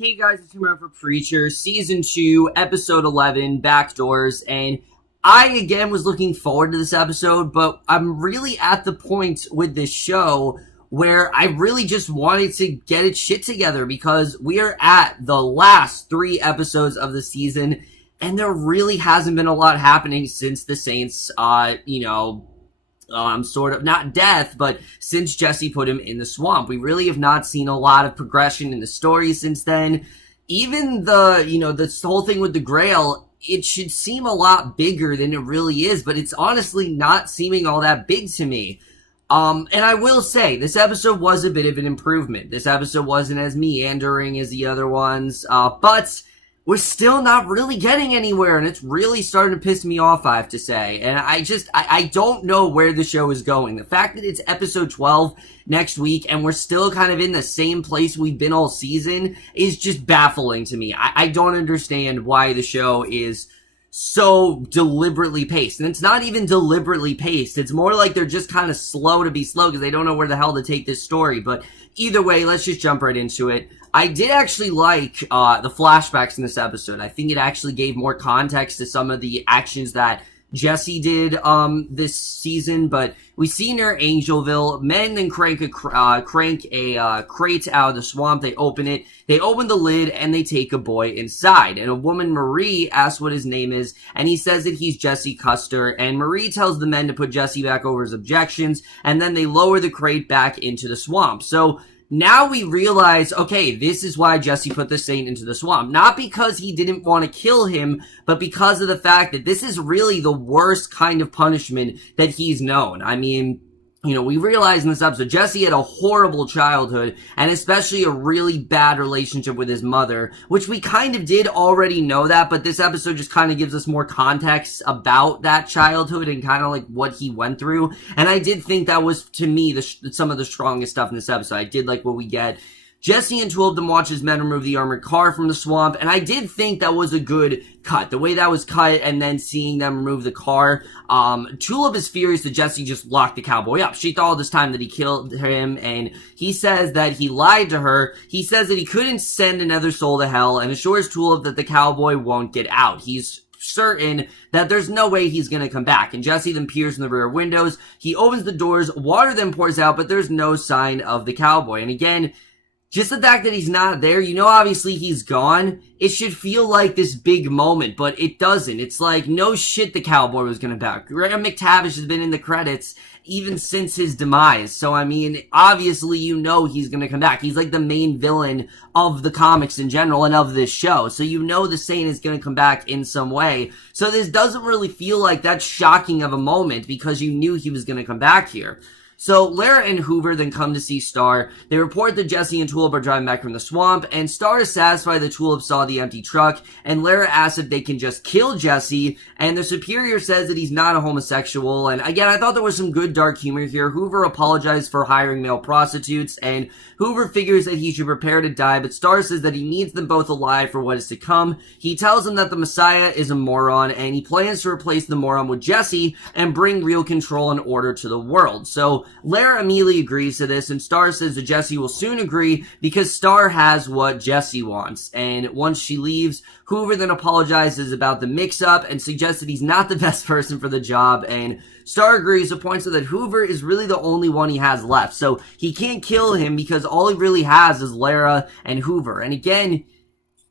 Hey guys, it's Emery for Preacher, Season 2, Episode 11, Backdoors, and I again was looking forward to this episode, but I'm really at the point with this show where I really just wanted to get its shit together because we are at the last 3 episodes of the season, and there really hasn't been a lot happening since the Saints, sort of not death, but since Jesse put him in the swamp. We really have not seen a lot of progression in the story since then. Even this whole thing with the Grail, it should seem a lot bigger than it really is, but it's honestly not seeming all that big to me. And I will say, this episode was a bit of an improvement. This episode wasn't as meandering as the other ones, but we're still not really getting anywhere, and it's really starting to piss me off, I have to say. And I don't know where the show is going. The fact that it's episode 12 next week, and we're still kind of in the same place we've been all season, is just baffling to me. I don't understand why the show is so deliberately paced. And it's not even deliberately paced. It's more like they're just kind of slow to be slow because they don't know where the hell to take this story. But either way, let's just jump right into it. I did actually like the flashbacks in this episode. I think it actually gave more context to some of the actions that Jesse did this season, but we see near Angelville, men then crank a crate out of the swamp. They open it, they open the lid, and they take a boy inside. And a woman, Marie, asks what his name is, and he says that he's Jesse Custer, and Marie tells the men to put Jesse back over his objections, and then they lower the crate back into the swamp. So now we realize, okay, this is why Jesse put the Saint into the swamp. Not because he didn't want to kill him, but because of the fact that this is really the worst kind of punishment that he's known. I mean, we realize in this episode, Jesse had a horrible childhood, and especially a really bad relationship with his mother, which we kind of did already know that, but this episode just kind of gives us more context about that childhood and kind of like what he went through. And I did think that was, to me, some of the strongest stuff in this episode. I did like what we get. Jesse and 2 of them watch his men remove the armored car from the swamp, and I did think that was a good cut. The way that was cut, and then seeing them remove the car. Tulip is furious that Jesse just locked the cowboy up. She thought all this time that he killed him, and he says that he lied to her. He says that he couldn't send another soul to hell, and assures Tulip that the cowboy won't get out. He's certain that there's no way he's gonna come back, and Jesse then peers in the rear windows. He opens the doors, water then pours out, but there's no sign of the cowboy. And again, just the fact that he's not there, obviously he's gone. It should feel like this big moment, but it doesn't. It's like, no shit, the cowboy was gonna back. McTavish has been in the credits even since his demise. So, I mean, obviously he's gonna come back. He's like the main villain of the comics in general and of this show. So the Saint is gonna come back in some way. So this doesn't really feel like that shocking of a moment because you knew he was gonna come back here. So Lara and Hoover then come to see Star. They report that Jesse and Tulip are driving back from the swamp, and Star is satisfied that Tulip saw the empty truck, and Lara asks if they can just kill Jesse, and the superior says that he's not a homosexual. And again, I thought there was some good dark humor here. Hoover apologized for hiring male prostitutes, and Hoover figures that he should prepare to die, but Star says that he needs them both alive for what is to come. He tells them that the Messiah is a moron, and he plans to replace the moron with Jesse and bring real control and order to the world. So Lara immediately agrees to this, and Star says that Jesse will soon agree because Star has what Jesse wants. And once she leaves, Hoover then apologizes about the mix-up and suggests that he's not the best person for the job, and Star agrees, but points out that Hoover is really the only one he has left. So he can't kill him because all he really has is Lara and Hoover. And again,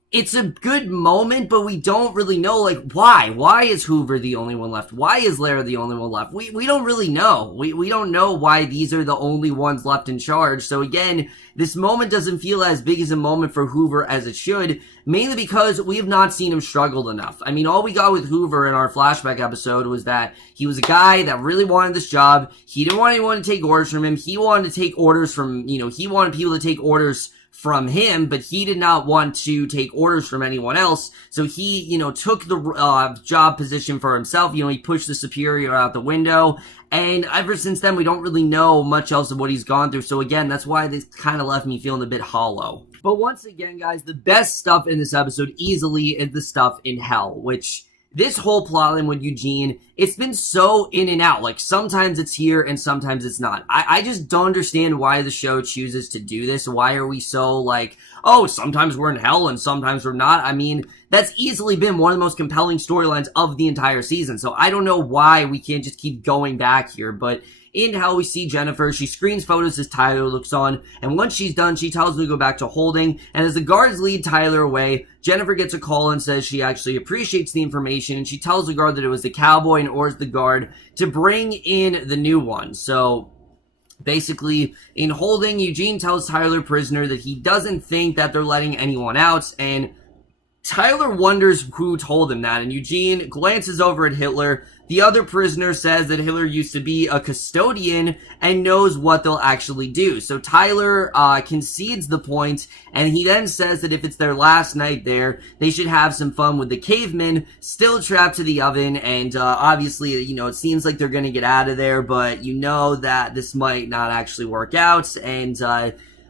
it's a good moment, but we don't really know, like, why? Why is Hoover the only one left? Why is Lara the only one left? We don't really know. We don't know why these are the only ones left in charge. So again, this moment doesn't feel as big as a moment for Hoover as it should, mainly because we have not seen him struggled enough. I mean, all we got with Hoover in our flashback episode was that he was a guy that really wanted this job. He didn't want anyone to take orders from him. He wanted to take orders from, he wanted people to take orders from him, but he did not want to take orders from anyone else. So he, took the job position for himself. He pushed the superior out the window. And ever since then, we don't really know much else of what he's gone through. So again, that's why this kind of left me feeling a bit hollow. But once again, guys, the best stuff in this episode easily is the stuff in hell, which this whole plotline with Eugene, it's been so in and out. Like, sometimes it's here and sometimes it's not. I just don't understand why the show chooses to do this. Why are we so like, oh, sometimes we're in hell and sometimes we're not? I mean, that's easily been one of the most compelling storylines of the entire season. So I don't know why we can't just keep going back here. But in hell, we see Jennifer. She screens photos as Tyler looks on, and once she's done, she tells him to go back to holding, and as the guards lead Tyler away, Jennifer gets a call and says she actually appreciates the information, and she tells the guard that it was the cowboy and orders the guard to bring in the new one. So basically, in holding, Eugene tells Tyler, prisoner, that he doesn't think that they're letting anyone out, and Tyler wonders who told him that, and Eugene glances over at Hitler. The other prisoner says that Hitler used to be a custodian and knows what they'll actually do. So Tyler concedes the point, and he then says that if it's their last night there, they should have some fun with the cavemen still trapped to the oven. And obviously, you know, it seems like they're going to get out of there, but you know that this might not actually work out. And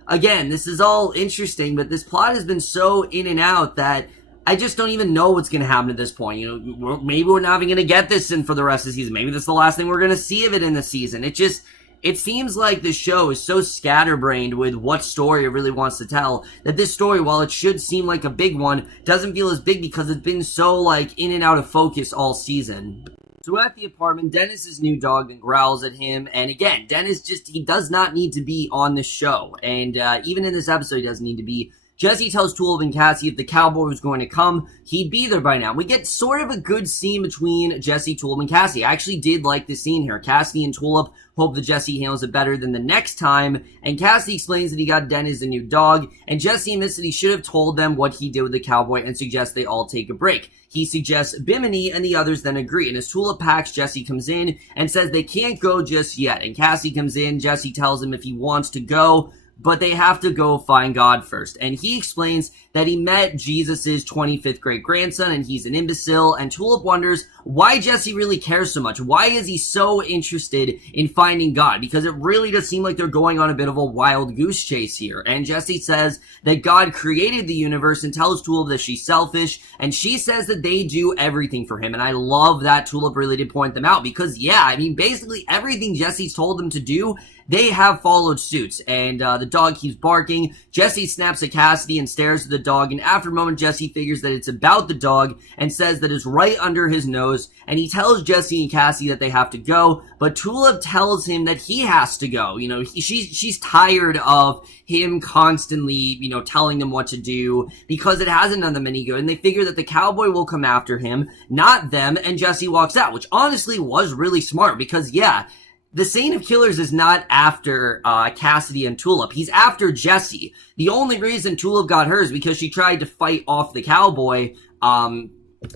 again, this is all interesting, but this plot has been so in and out that I just don't even know what's going to happen at this point. You know, maybe we're not even going to get this in for the rest of the season. Maybe this is the last thing we're going to see of it in the season. It seems like the show is so scatterbrained with what story it really wants to tell that this story, while it should seem like a big one, doesn't feel as big because it's been so, like, in and out of focus all season. So at the apartment, Dennis's new dog then growls at him, and again, Dennis he does not need to be on the show, and even in this episode, he doesn't need to be. Jesse tells Tulip and Cassie if the cowboy was going to come, he'd be there by now. We get sort of a good scene between Jesse, Tulip, and Cassie. I actually did like this scene here. Cassie and Tulip hope that Jesse handles it better than the next time, and Cassie explains that he got Dennis a new dog, and Jesse admits that he should have told them what he did with the cowboy and suggests they all take a break. He suggests Bimini, and the others then agree, and as Tulip packs, Jesse comes in and says they can't go just yet, and Cassie comes in. Jesse tells him if he wants to go, but they have to go find God first. And he explains that he met Jesus' 25th great grandson and he's an imbecile. And Tulip wonders why Jesse really cares so much. Why is he so interested in finding God? Because it really does seem like they're going on a bit of a wild goose chase here. And Jesse says that God created the universe and tells Tulip that she's selfish. And she says that they do everything for him. And I love that Tulip really did point them out because, yeah, I mean, basically everything Jesse's told them to do, they have followed suit, and the dog keeps barking. Jesse snaps at Cassidy and stares at the dog, and after a moment, Jesse figures that it's about the dog and says that it's right under his nose, and he tells Jesse and Cassie that they have to go, but Tulip tells him that he has to go. You know, she's tired of him constantly, you know, telling them what to do because it hasn't done them any good, and they figure that the cowboy will come after him, not them, and Jesse walks out, which honestly was really smart because, yeah, the Saint of Killers is not after Cassidy and Tulip. He's after Jesse. The only reason Tulip got hers because she tried to fight off the cowboy, you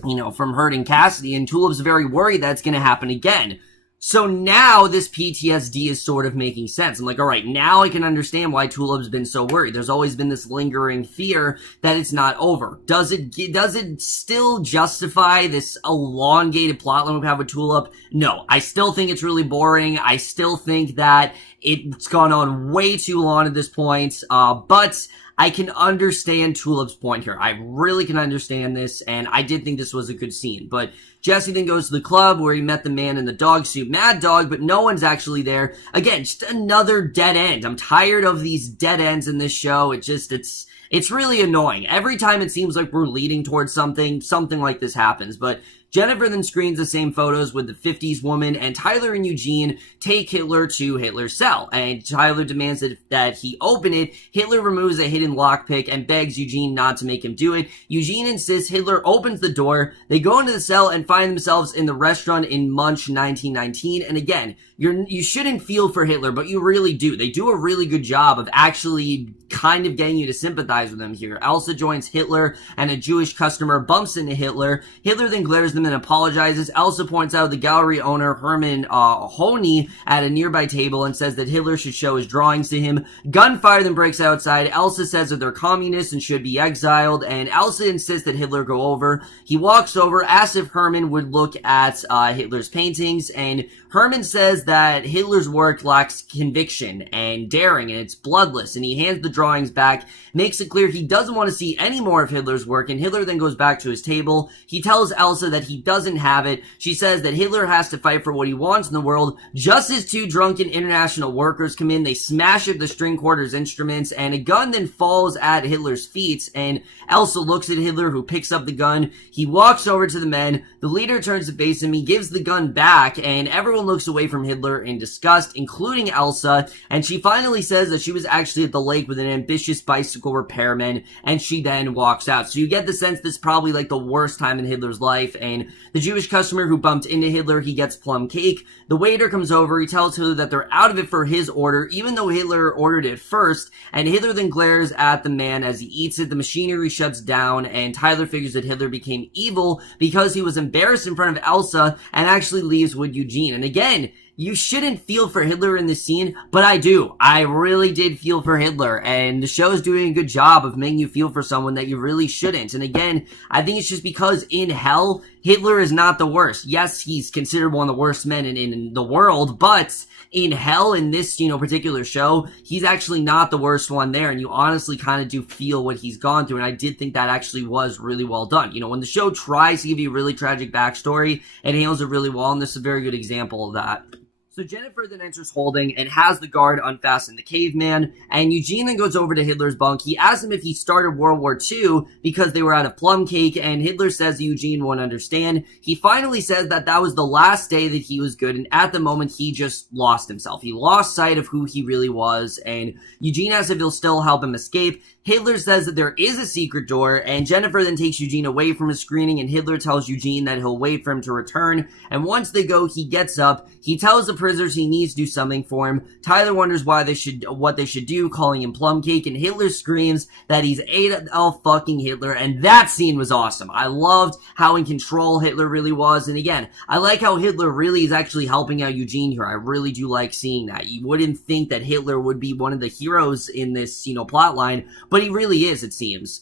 know, from hurting Cassidy, and Tulip's very worried that's going to happen again. So now this PTSD is sort of making sense. I'm like, all right, now I can understand why Tulip's been so worried. There's always been this lingering fear that it's not over. Does it still justify this elongated plotline we have with Tulip? No, I still think it's really boring. I still think that it's gone on way too long at this point. But I can understand Tulip's point here. I really can understand this, and I did think this was a good scene. But Jesse then goes to the club where he met the man in the dog suit, Mad Dog, but no one's actually there. Again, just another dead end. I'm tired of these dead ends in this show. It's really annoying. Every time it seems like we're leading towards something like this happens. But Jennifer then screens the same photos with the 50s woman, and Tyler and Eugene take Hitler to Hitler's cell, and Tyler demands that he open it. Hitler removes a hidden lockpick and begs Eugene not to make him do it. Eugene insists. Hitler opens the door. They go into the cell and find themselves in the restaurant in Munch 1919, and again, you shouldn't feel for Hitler, but you really do. They do a really good job of actually kind of getting you to sympathize with him here. Elsa joins Hitler, and a Jewish customer bumps into Hitler. Hitler then glares them and apologizes. Elsa points out the gallery owner, Herman Honey, at a nearby table and says that Hitler should show his drawings to him. Gunfire then breaks outside. Elsa says that they're communists and should be exiled, and Elsa insists that Hitler go over. He walks over, asks if Herman would look at Hitler's paintings, and Herman says that Hitler's work lacks conviction and daring, and it's bloodless, and he hands the drawings back, makes it clear he doesn't want to see any more of Hitler's work, and Hitler then goes back to his table. He tells Elsa that he doesn't have it. She says that Hitler has to fight for what he wants in the world. Just as two drunken international workers come in, they smash up the string quarters instruments, and a gun then falls at Hitler's feet, and Elsa looks at Hitler, who picks up the gun. He walks over to the men. The leader turns to face him. He gives the gun back, and everyone looks away from Hitler in disgust, including Elsa, and she finally says that she was actually at the lake with an ambitious bicycle repairman, and she then walks out. So you get the sense this is probably like the worst time in Hitler's life, and the Jewish customer who bumped into Hitler, he gets plum cake. The waiter comes over, he tells Hitler that they're out of it for his order, even though Hitler ordered it first, and Hitler then glares at the man as he eats it. The machinery shuts down, and Tyler figures that Hitler became evil because he was embarrassed in front of Elsa and actually leaves with Eugene. And again, you shouldn't feel for Hitler in this scene, but I do. I really did feel for Hitler, and the show's doing a good job of making you feel for someone that you really shouldn't. And again, I think it's just because in hell, Hitler is not the worst. Yes, he's considered one of the worst men in the world, but in hell, in this, particular show, he's actually not the worst one there, and you honestly kind of do feel what he's gone through, and I did think that actually was really well done. When the show tries to give you a really tragic backstory, it handles it really well, and this is a very good example of that. So Jennifer then enters holding and has the guard unfasten the caveman, and Eugene then goes over to Hitler's bunk. He asks him if he started World War II because they were out of plum cake, and Hitler says Eugene won't understand. He finally says that that was the last day that he was good, and at the moment he just lost himself. He lost sight of who he really was, and Eugene asks if he'll still help him escape. Hitler says that there is a secret door, and Jennifer then takes Eugene away from his screening, and Hitler tells Eugene that he'll wait for him to return, and once they go, he gets up. He tells the prisoners he needs to do something for him. Tyler wonders what they should do, calling him plum cake, and Hitler screams that he's Adolf fucking Hitler, and that scene was awesome. I loved how in control Hitler really was, and again, I like how Hitler really is actually helping out Eugene here. I really do like seeing that. You wouldn't think that Hitler would be one of the heroes in this, plot line, but he really is, it seems.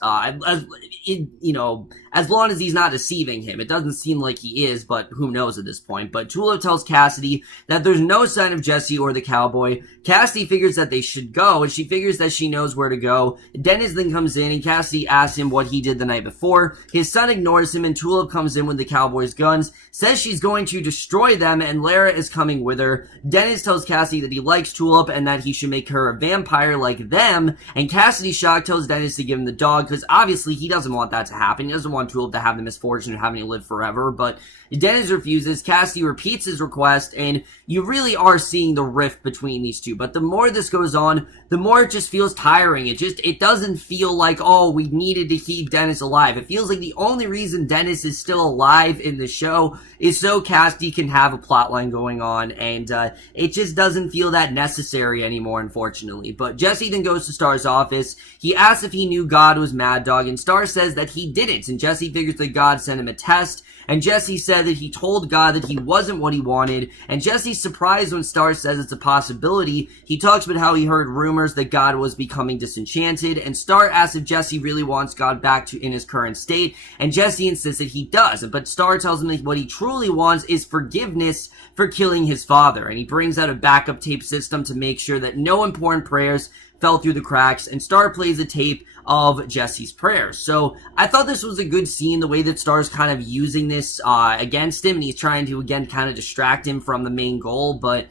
As long as he's not deceiving him. It doesn't seem like he is, but who knows at this point. But Tulip tells Cassidy that there's no sign of Jesse or the cowboy. Cassidy figures that they should go, and she figures that she knows where to go. Dennis then comes in, and Cassidy asks him what he did the night before. His son ignores him, and Tulip comes in with the cowboy's guns, says she's going to destroy them, and Lara is coming with her. Dennis tells Cassidy that he likes Tulip, and that he should make her a vampire like them, and Cassidy, shocked, tells Dennis to give him the dog, because obviously he doesn't want that to happen. He doesn't want Tulip to have the misfortune of having to live forever, but Dennis refuses. Cassidy repeats his request, and you really are seeing the rift between these two. But the more this goes on, the more it just feels tiring. It doesn't feel like, oh, we needed to keep Dennis alive. It feels like the only reason Dennis is still alive in the show is so Cassidy can have a plotline going on, and it just doesn't feel that necessary anymore, unfortunately. But Jesse then goes to Star's office. He asks if he knew God was Mad Dog, and Star says that he didn't, and Jesse figures that God sent him a test, and Jesse said that he told God that he wasn't what he wanted, and Jesse's surprised when Star says it's a possibility. He talks about how he heard rumors that God was becoming disenchanted, and Star asks if Jesse really wants God back in his current state, and Jesse insists that he does, but Star tells him that what he truly wants is forgiveness for killing his father, and he brings out a backup tape system to make sure that no important prayers fell through the cracks, and Star plays a tape of Jesse's prayers. So I thought this was a good scene, the way that Star's kind of using this against him, and he's trying to, again, kind of distract him from the main goal, but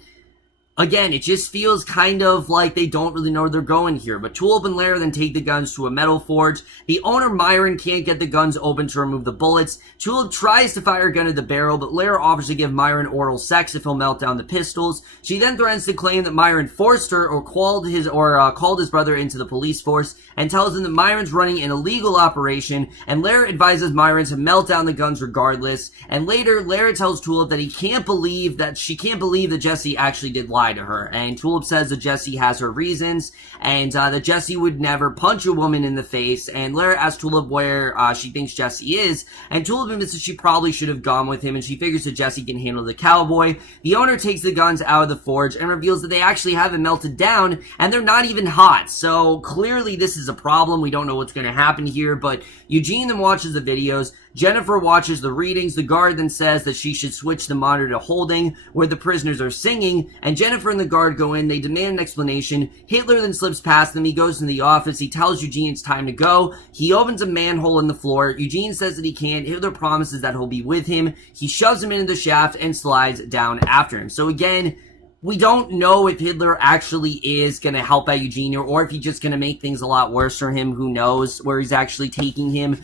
again, it just feels kind of like they don't really know where they're going here. But Tulip and Lara then take the guns to a metal forge. The owner, Myron, can't get the guns open to remove the bullets. Tulip tries to fire a gun at the barrel, but Lara offers to give Myron oral sex if he'll melt down the pistols. She then threatens to claim that Myron forced her or called his brother into the police force, and tells him that Myron's running an illegal operation, and Lara advises Myron to melt down the guns regardless. And later, Lara tells Tulip that she can't believe that Jesse actually did lie to her, and Tulip says that Jesse has her reasons, and that Jesse would never punch a woman in the face, and Lara asks Tulip where she thinks Jesse is, and Tulip admits that she probably should have gone with him, and she figures that Jesse can handle the cowboy. The owner takes the guns out of the forge and reveals that they actually haven't melted down, and they're not even hot, so clearly this is a problem. We don't know what's going to happen here, but Eugene then watches the videos. Jennifer watches the readings. The guard then says that she should switch the monitor to holding, where the prisoners are singing, and Jennifer and the guard go in. They demand an explanation. Hitler then slips past them. He goes into the office. He tells Eugene it's time to go. He opens a manhole in the floor. Eugene says that he can't. Hitler promises that he'll be with him. He shoves him into the shaft and slides down after him. So again, we don't know if Hitler actually is going to help out Eugene, or if he's just going to make things a lot worse for him. Who knows where he's actually taking him.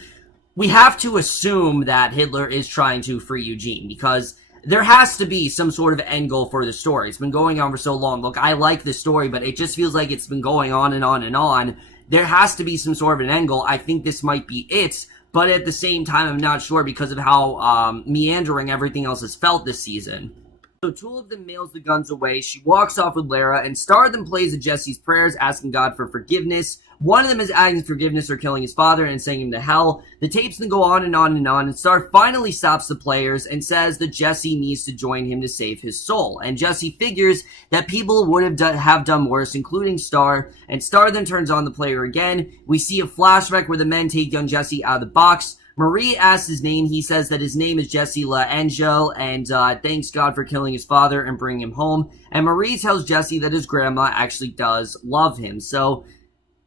We have to assume that Hitler is trying to free Eugene, because there has to be some sort of end goal for the story. It's been going on for so long. Look, I like the story, but it just feels like it's been going on and on and on. There has to be some sort of an end goal. I think this might be it, but at the same time, I'm not sure because of how meandering everything else has felt this season. So two of them mails the guns away. She walks off with Lara, and Star then plays the Jesse's prayers, asking God for forgiveness. One of them is asking forgiveness for killing his father and sending him to hell. The tapes then go on and on and on, and Star finally stops the players and says that Jesse needs to join him to save his soul. And Jesse figures that people would have done worse, including Star, and Star then turns on the player again. We see a flashback where the men take young Jesse out of the box. Marie asks his name. He says that his name is Jesse LaAngel, and thanks God for killing his father and bringing him home. And Marie tells Jesse that his grandma actually does love him. So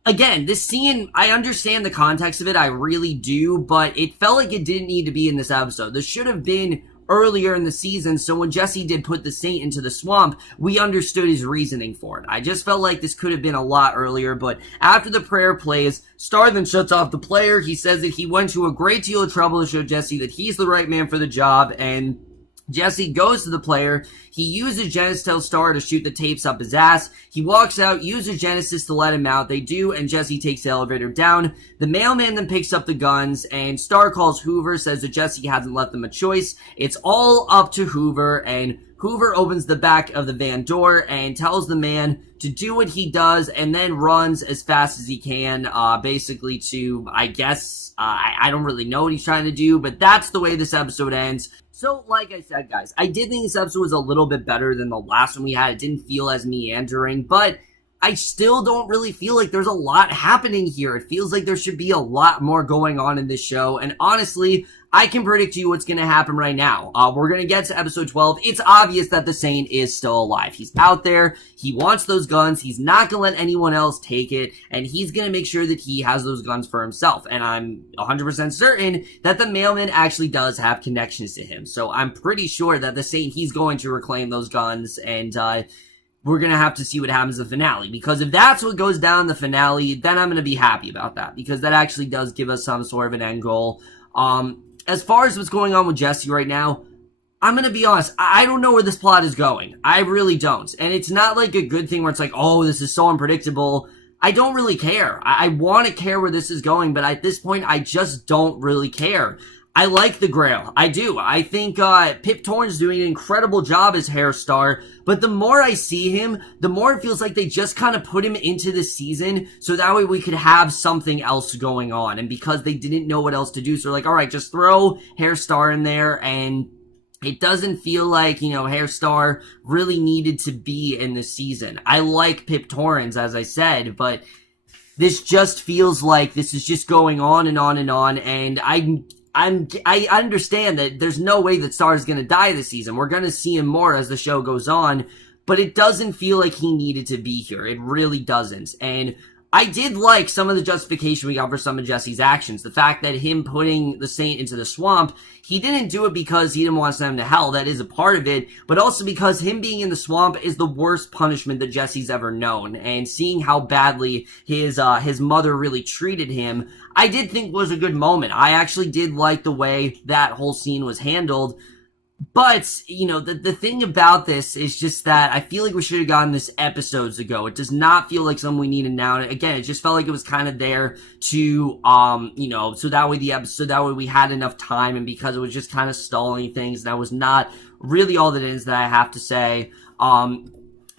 again, this scene, I understand the context of it, I really do, but it felt like it didn't need to be in this episode. This should have been earlier in the season, so when Jesse did put the saint into the swamp, we understood his reasoning for it. I just felt like this could have been a lot earlier, but after the prayer plays, Star then shuts off the player. He says that he went to a great deal of trouble to show Jesse that he's the right man for the job, and Jesse goes to the player. He uses Genesis to tell Star to shoot the tapes up his ass. He walks out, uses Genesis to let him out. They do, and Jesse takes the elevator down. The mailman then picks up the guns, and Star calls Hoover, says that Jesse hasn't left them a choice. It's all up to Hoover, and Hoover opens the back of the van door and tells the man to do what he does, and then runs as fast as he can, basically to, I guess, I don't really know what he's trying to do, but that's the way this episode ends. So, like I said, guys, I did think this episode was a little bit better than the last one we had. It didn't feel as meandering, but I still don't really feel like there's a lot happening here. It feels like there should be a lot more going on in this show, and honestly, I can predict to you what's going to happen right now. We're going to get to episode 12. It's obvious that the Saint is still alive. He's out there. He wants those guns. He's not going to let anyone else take it, and he's going to make sure that he has those guns for himself. And I'm 100% certain that the mailman actually does have connections to him. So I'm pretty sure that the Saint, he's going to reclaim those guns, and we're going to have to see what happens in the finale. Because if that's what goes down in the finale, then I'm going to be happy about that, because that actually does give us some sort of an end goal. As far as what's going on with Jesse right now, I'm going to be honest, I don't know where this plot is going. I really don't. And it's not like a good thing where it's like, oh, this is so unpredictable. I don't really care. I want to care where this is going, but at this point, I just don't really care. I like the Grail. I do. I think Pip Torrens doing an incredible job as Hair Star, but the more I see him, the more it feels like they just kind of put him into the season so that way we could have something else going on. And because they didn't know what else to do, so they're like, all right, just throw Hair Star in there, and it doesn't feel like, you know, Hair Star really needed to be in the season. I like Pip Torrens, as I said, but this just feels like this is just going on and on and on, and I understand that there's no way that Star is going to die this season. We're going to see him more as the show goes on, but it doesn't feel like he needed to be here. It really doesn't. And I did like some of the justification we got for some of Jesse's actions. The fact that him putting the Saint into the swamp, he didn't do it because he didn't want to send him to hell. That is a part of it. But also because him being in the swamp is the worst punishment that Jesse's ever known. And seeing how badly his mother really treated him, I did think was a good moment. I actually did like the way that whole scene was handled. But, you know, the thing about this is just that I feel like we should have gotten this episodes ago. It does not feel like something we need now. Again, it just felt like it was kind of there to, you know, so that way we had enough time, and because it was just kind of stalling things, and that was not really all that is that I have to say.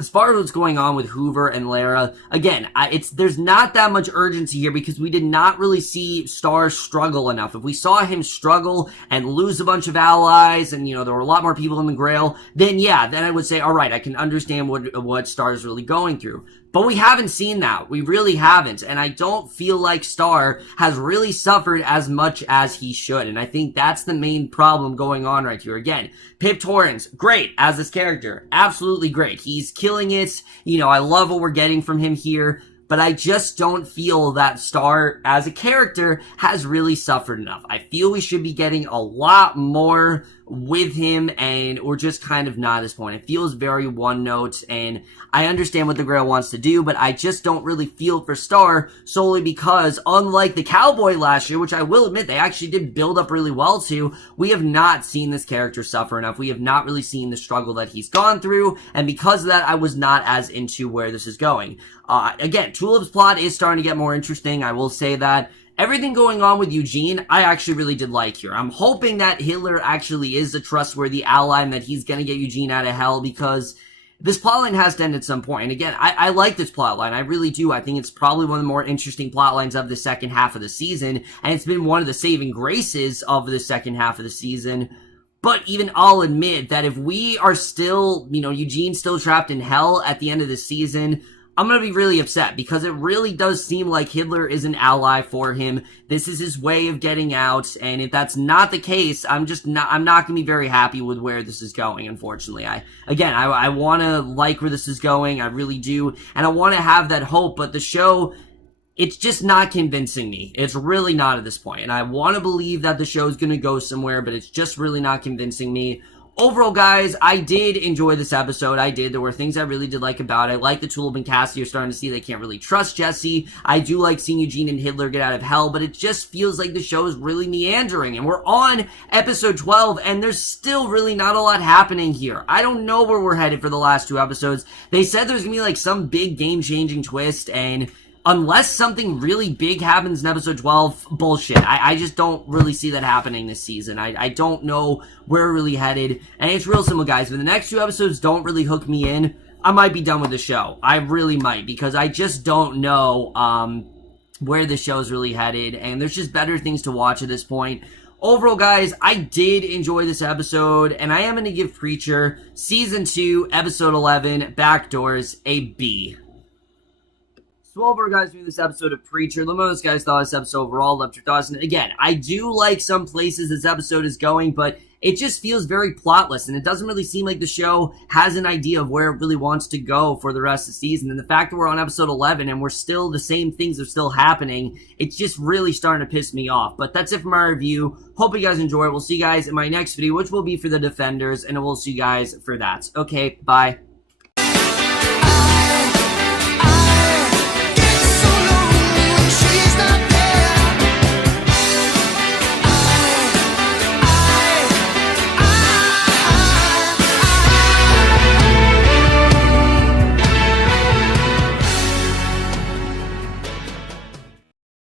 As far as what's going on with Hoover and Lara, again, there's not that much urgency here because we did not really see Star struggle enough. If we saw him struggle and lose a bunch of allies, and, you know, there were a lot more people in the Grail, then yeah, then I would say, all right, I can understand what Star is really going through. But we haven't seen that. We really haven't. And I don't feel like Star has really suffered as much as he should. And I think that's the main problem going on right here. Again, Pip Torrens, great as this character. Absolutely great. He's killing it. You know, I love what we're getting from him here. But I just don't feel that Star as a character has really suffered enough. I feel we should be getting a lot more with him, and we're just kind of not at this point. It feels very one note, and I understand what the Grail wants to do, but I just don't really feel for Star, solely because unlike the Cowboy last year, which I will admit they actually did build up really well to, we have not seen this character suffer enough. We have not really seen the struggle that he's gone through, and because of that, I was not as into where this is going. Again, Tulip's plot is starting to get more interesting, I will say that. Everything going on with Eugene, I actually really did like here. I'm hoping that Hitler actually is a trustworthy ally and that he's gonna get Eugene out of hell, because this plotline has to end at some point. And again, I like this plotline. I really do. I think it's probably one of the more interesting plotlines of the second half of the season, and it's been one of the saving graces of the second half of the season. But even I'll admit that if we are still, you know, Eugene's still trapped in hell at the end of the season, I'm going to be really upset, because it really does seem like Hitler is an ally for him. This is his way of getting out, and if that's not the case, I'm not going to be very happy with where this is going, unfortunately. I want to like where this is going, I really do, and I want to have that hope, but the show, it's just not convincing me. It's really not at this point, and I want to believe that the show is going to go somewhere, but it's just really not convincing me. Overall, guys, I did enjoy this episode. I did. There were things I really did like about it. I like the Tulip and Cassie are starting to see they can't really trust Jesse. I do like seeing Eugene and Hitler get out of hell, but it just feels like the show is really meandering. And we're on episode 12, and there's still really not a lot happening here. I don't know where we're headed for the last two episodes. They said there's gonna be like some big game-changing twist, and unless something really big happens in episode 12, bullshit. I just don't really see that happening this season. I don't know where we're really headed. And it's real simple, guys. If the next two episodes don't really hook me in, I might be done with the show. I really might, because I just don't know where the show's really headed. And there's just better things to watch at this point. Overall, guys, I did enjoy this episode, and I am going to give Preacher Season 2, Episode 11, Backdoors, a B. So overall, guys, doing this episode of Preacher. Let me know what you guys thought of this episode overall. Left your thoughts. And again, I do like some places this episode is going, but it just feels very plotless, and it doesn't really seem like the show has an idea of where it really wants to go for the rest of the season. And the fact that we're on episode 11 and we're still, the same things are still happening, it's just really starting to piss me off. But that's it for my review. Hope you guys enjoy it. We'll see you guys in my next video, which will be for the Defenders, and we'll see you guys for that. Okay, bye.